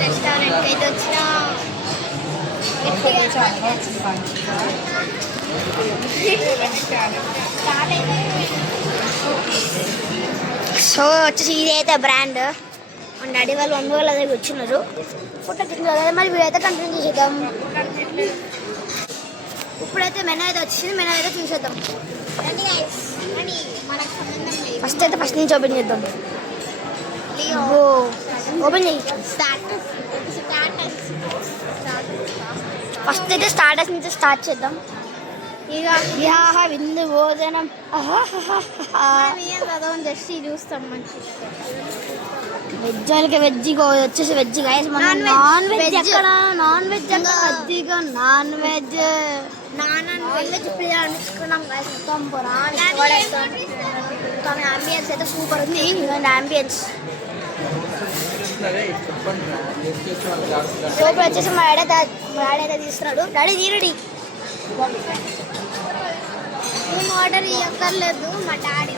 restaurant అయితే వచ్చినా so వచ్చేసి ఇదైతే బ్రాండ్ మన డాడీ వాళ్ళు ఒంగోలు దగ్గర వచ్చినారు ఫోటో తీసుకున్నారు మరి వీడైతే కంటిన్యూ చేసేద్దాం ఇప్పుడైతే మెనూ అయితే వచ్చింది మెనూ అయితే చూసేద్దాం ఫస్ట్ నుంచి ఓపెన్ చేద్దాం ఓపెన్ చేయి ఫస్ట్ అయితే స్టార్టర్స్ నుంచి స్టార్ట్ చేద్దాం ఇక విహాహ విందు భోజనం జస్ట్ చూస్తాం మంచి వెజ్ వాళ్ళకి వెజ్ వచ్చేసి వెజ్ గాయస్ మనం నాన్ వెజ్ ఎక్కడ నాన్ వెజ్ ఎక్కడ అదిగా నాన్ వెజ్ పిల్లలు అనిపించుకున్నాం మొత్తం కానీ అంబియన్స్ అయితే సూపర్ ఉంది అంబియన్స్ సో ఇప్పుడు వచ్చేసి మా డాడీ అయితే తీస్తున్నాడు డాడీ తీరడి మేము ఆర్డర్ ఇవ్వక్కర్లేదు మా డాడీ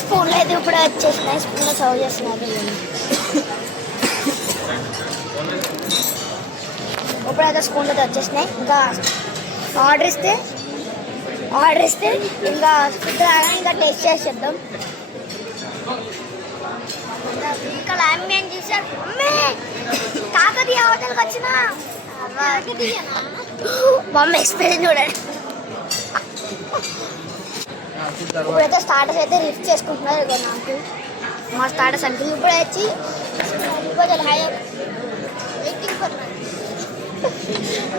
స్పూన్లో అయితే ఇప్పుడు వచ్చేసినాయి స్పూన్లో సర్వ్ చేస్తున్నారు ఇప్పుడైతే స్పూన్లో అయితే వచ్చేసినాయి ఇంకా ఆర్డర్ ఇస్తే ఇంకా ఫుడ్ ఇంకా టేస్ట్ చేసేద్దాం ఇంకా అంబియన్స్ చూసారు కాకతీయ హోటల్కి వచ్చిన మమ్మీ ఎక్స్పీరియన్స్ చూడండి ఇప్పుడైతే స్టార్టర్స్ అయితే లిఫ్ట్ చేసుకుంటున్నారు ఇక నాకు మా స్టార్టర్స్ అంటే ఇప్పుడు వచ్చి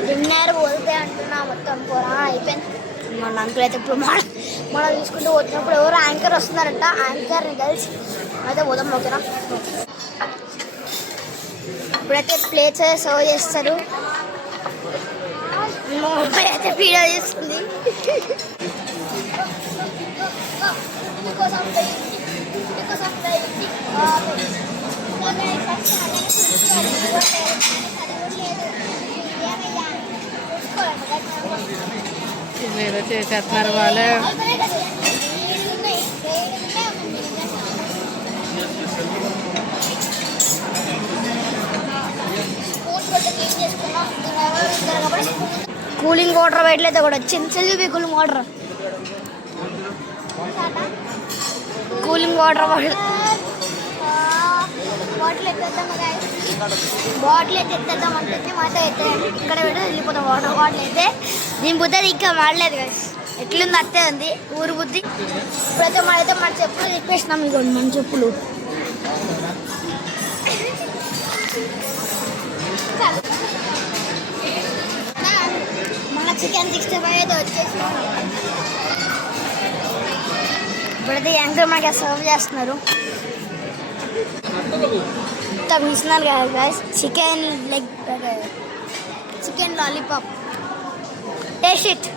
డిన్నర్ పోతే అంటున్నా మొత్తం పోరా అయిపోయింది మన అంకుల్ అయితే ఇప్పుడు మనం తీసుకుంటూ పోతున్నప్పుడు ఎవరు యాంకర్ వస్తున్నారంట యాంకర్ని కలిసి అయితే పోదాం ఓకేనా ఇప్పుడైతే ప్లేట్స్ సర్వ్ చేస్తారు అయితే వీడియో చేస్తుంది ఏదో చేసేస్తున్నారు వాళ్ళే కూలింగ్ వాటర్ వేయట్లేదు కూడా వచ్చింది కూలింగ్ వాటర్ బాటిల్ అయితే ఎత్తేద్దాం అంటే మాతో అయితే ఇక్కడ పెట్టి వెళ్ళిపోతాం వాటర్ బాటిల్ అయితే దీని బుద్ధి అది ఇంకా మాడలేదు కదా ఎట్లుంది అత్తే ఉంది ఊరు బుద్ధి ఇప్పుడైతే మనైతే మన చెప్పులు తిప్పేసినాం ఇవ్వండి మన చెప్పులు మన చికెన్ 65 అయితే వచ్చేసినాం ఇప్పుడైతే యాంకర్ మనకి సర్వ్ చేస్తున్నారు ఇస్తున్నారు కదా guys chicken leg chicken lollipop taste it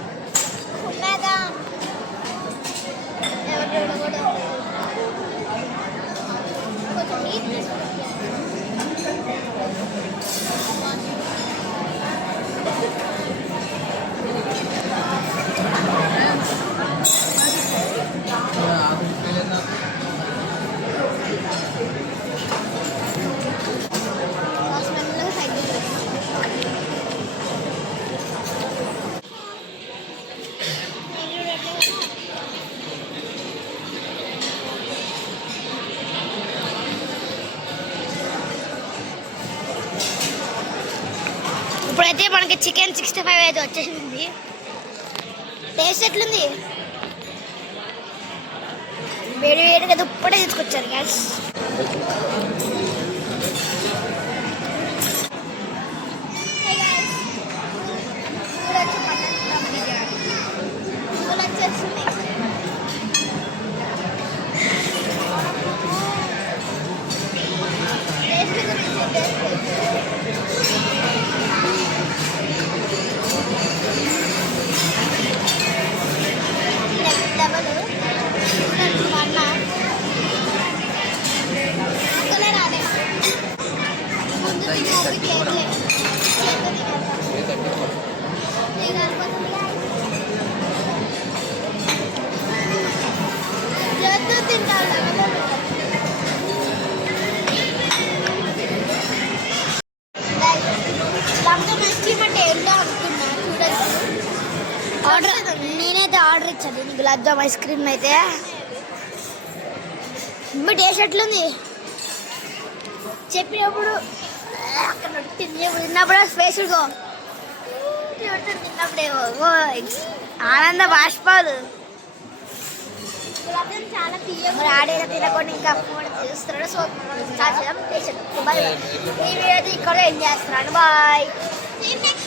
ఇప్పుడైతే మనకి చికెన్ 65 అయితే వచ్చేసింది టేస్ట్ ఎట్లుంది వేడి వేడిగా ఇప్పుడే తీసుకొచ్చారు గ్యాస్ నేనైతే ఆర్డర్ ఇచ్చాను గులాబ్ జామ్ ఐస్ క్రీమ్ అయితే బట్ టేస్ట్ ఎట్లుంది చెప్పినప్పుడు అక్కడ తిన్నప్పుడు స్పేషల్గా తిన్నప్పుడే ఆనంద బాష్పాలు చాలా మరి ఆడేదో తినకుండా ఇంకా ఫోన్ చూస్తున్నాడు సో స్టార్ట్ చేద్దాం ఈ వీడియో అయితే ఇక్కడ ఎంజాయ్ చేస్తున్నాను బాయ్